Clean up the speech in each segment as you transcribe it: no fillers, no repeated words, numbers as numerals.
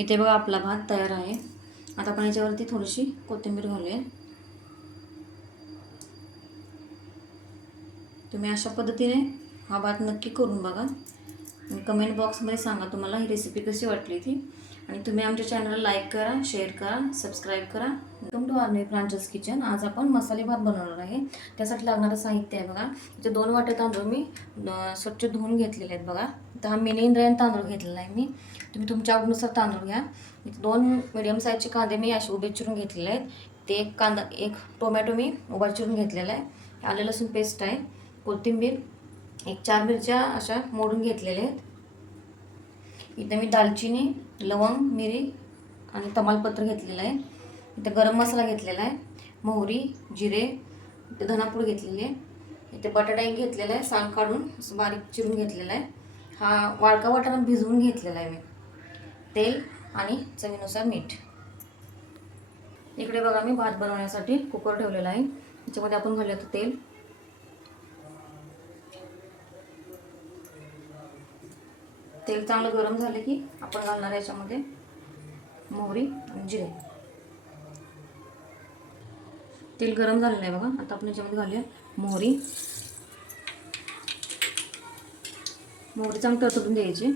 इथे बघा आपला भात तयार आहे। आता आपण याच्यावरती थोडीशी कोथिंबीर घालूया। तुम्ही अशा पद्धतीने हा भात नक्की करून बघा आणि कमेंट बॉक्समध्ये सांगा तुम्हाला ही रेसिपी कशी वाटली ती। आणि तुम्ही आमच्या चॅनलला लाईक करा, शेअर करा, सबस्क्राईब करा। Welcome to army Pranjal's kitchen. आज आपण मसाले भात बनवणार आहे। त्यासाठी लागणारं साहित्य आहे बघा, इथे 2 वाटे तांदूळ मी स्वच्छ धुवून घेतलेले आहेत बघा। तर हा मिनी इंद्रायणी तांदूळ घेतलेला आहे मी, तुम्ही तुमच्या आवडीनुसार तांदूळ घ्या। इथे 2 मीडियम साईजचे कांदे मी असे उभे चिरून घेतलेले आहेत। ते एक टोमॅटो मी उभा चिरून घेतलेला आहे। आले लसूण पेस्ट आहे, कोथिंबीर, 4 मिरच्या अशा मोडून घेतलेल्या आहेत। इथे मी दालचिनी, लवंग, मिरी आणि तमालपत्र घेतलेलं आहे। इथे गरम मसाला घेतलेला आहे, मोहरी, जिरे, इथे धनापूड घेतलेली आहे। इथे बटाटा एक घेतलेला आहे, साल काढून असं बारीक चिरून घेतलेला आहे। हा वाळका वाटाणा भिजवून घेतलेला आहे मी। तेल आणि चवीनुसार मीठ। इकडे बघा मी भात बनवण्यासाठी कुकर ठेवलेला आहे। त्याच्यामध्ये आपण घालूया तेल। तेल चांगलं गरम झाले की आपण घालणार याच्यामध्ये मोहरी आणि जिरे। तेल गरम झालेलं आहे बघा। आता आपण याच्यामध्ये घालूया मोहरी। मोहरी चांगली तळतळून द्यायची।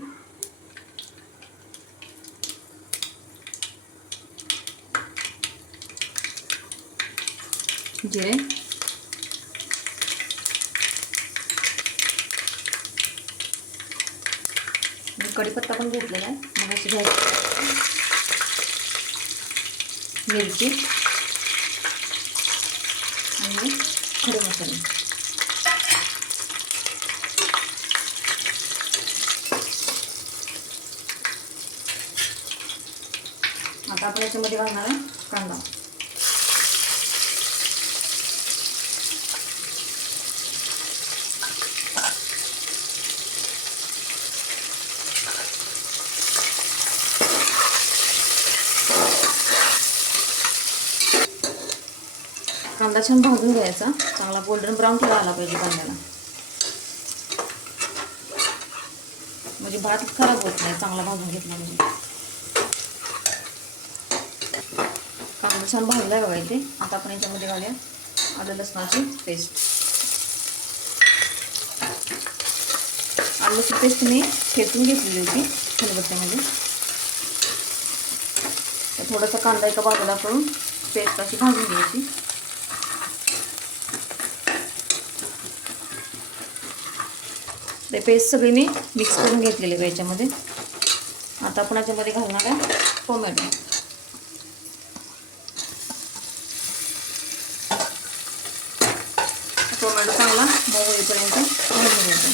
जिरे, कढीपत्ता पण घेतलेला आहे मग अशी घ्यायची। मिरची आणि खडे मसाले। आता आपण याच्यामध्ये घालणार आहे कांदा। कांदा छान भाजून घ्यायचा, चांगला गोल्डन ब्राऊन कलर आला पाहिजे कांद्याला, म्हणजे भात खराब होत नाही चांगला भाजून घेतला म्हणजे। कांदा छान भाजलाय बघा इथे। आता आपण याच्यामध्ये घालूया आलं लसणाची पेस्ट। आलं लसूण पेस्ट मी ठेचून घेतलेली होती खलबत्त्यामध्ये। थोडासा कांदा एका बाजूला करून पेस्ट अशी भाजून घ्यायची। ते पेस्ट सगळी मी मिक्स करून घेतलेली आहे याच्यामध्ये। आता आपण याच्यामध्ये घालणार आहे टोमॅटो। टोमॅटो चांगला मऊ होईपर्यंत भाजून घ्यायचा।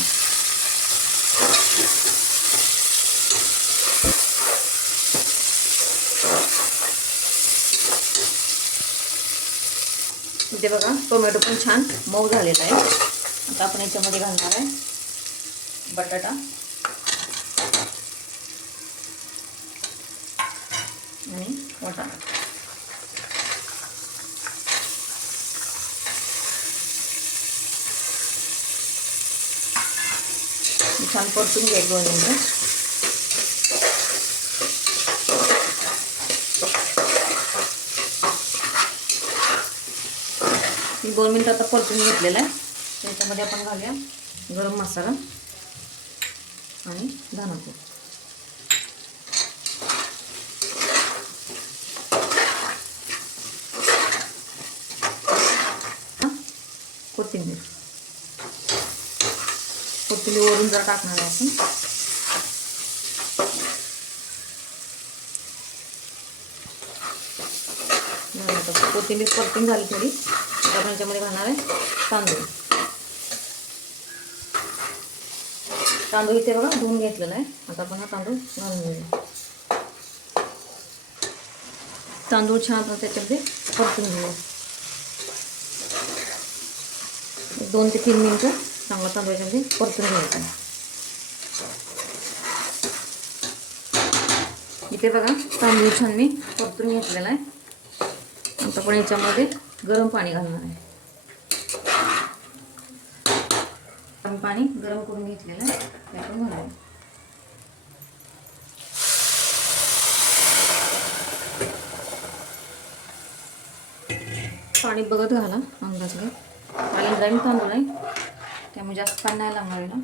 इथे बघा टोमॅटो पण छान मऊ झालेला आहे। आता आपण याच्यामध्ये घालणार आहे बटाटा आणि वाटाणा। छान परतून घ्या 2 मिनिटं। मी 2 मिनिटं आता परतून घेतलेला आहे। त्याच्यामध्ये आपण घालूया गरम मसाला आणि धनापूड। कोथिंबीर वरून जरा टाकणार आहे आपण। कोथिंबीर परतून झाली थोडी, आपण याच्यामध्ये घालणार आहे तांदूळ। तांदूळ इथे बघा धुवून घेतलेला आहे। आता आपण हा तांदूळ घालून घेऊया। तांदूळ छान त्याच्यामध्ये परतून घेऊया। 2 ते 3 मिनिटं चांगला तांदूळ याच्यामध्ये परतून घ्यायचा। इथे बघा तांदूळ छान मी परतून घेतलेला आहे। आता आपण याच्यामध्ये गरम पाणी घालणार आहे। पाणी गरम करून घेतलेलं आहे ते आपण घालूया। पाणी बघत घाला अंदाजे. हा इंद्रायणी तांदूळ आहे त्यामुळे जास्त पाणी नाही लागणार याला.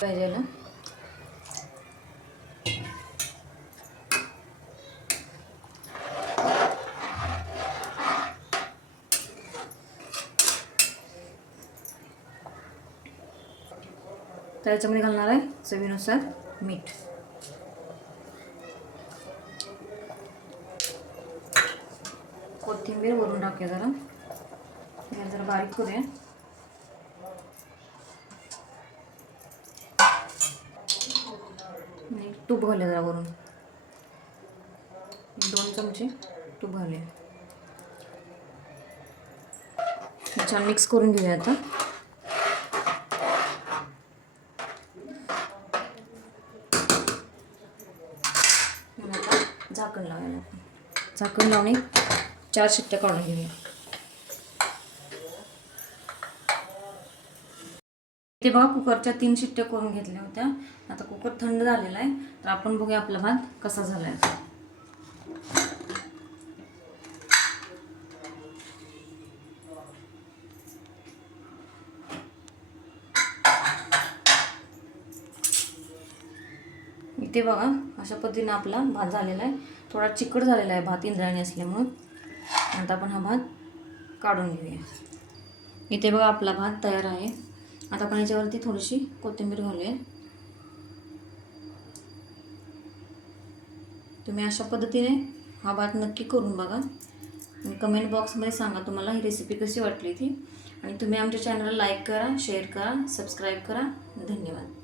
पाहिजे याला. तर याच्यामध्ये घालणार आहे चवीनुसार मीठ. कोथिंबीर वरून टाकूया जरा. याला जरा बारीक करूया. आणि तूप घालूया जरा वरून. 2 चमचे तूप घालूया. छान मिक्स करून घेऊया आता. झाकण लावायला. झाकण लावणे 4 शिट्ट्या काढून घेऊया. ते बघा कुकरच्या 3 शिट्ट्या करून घेतल्या होत्या. आता कुकर थंड झालेला आहे तर आपण बघूया आपला भात कसा झाला आहे. इथे बघा अशा पद्धतीने आपला भात झालेला आहे. थोडा चिकट झालेला आहे भात इंद्रायणी असल्यामुळं. आता आपण हा भात काढून घेऊया. इथे बघा आपला भात तयार आहे. आता आपण याच्यावरती थोडीशी कोथिंबीर घालूया. तुम्ही अशा पद्धतीने हा भात नक्की करून बघा आणि कमेंट बॉक्समध्ये सांगा तुम्हाला ही रेसिपी कशी वाटली ती. आणि तुम्ही आमच्या चॅनलला लाईक करा, शेअर करा, सबस्क्राईब करा. धन्यवाद.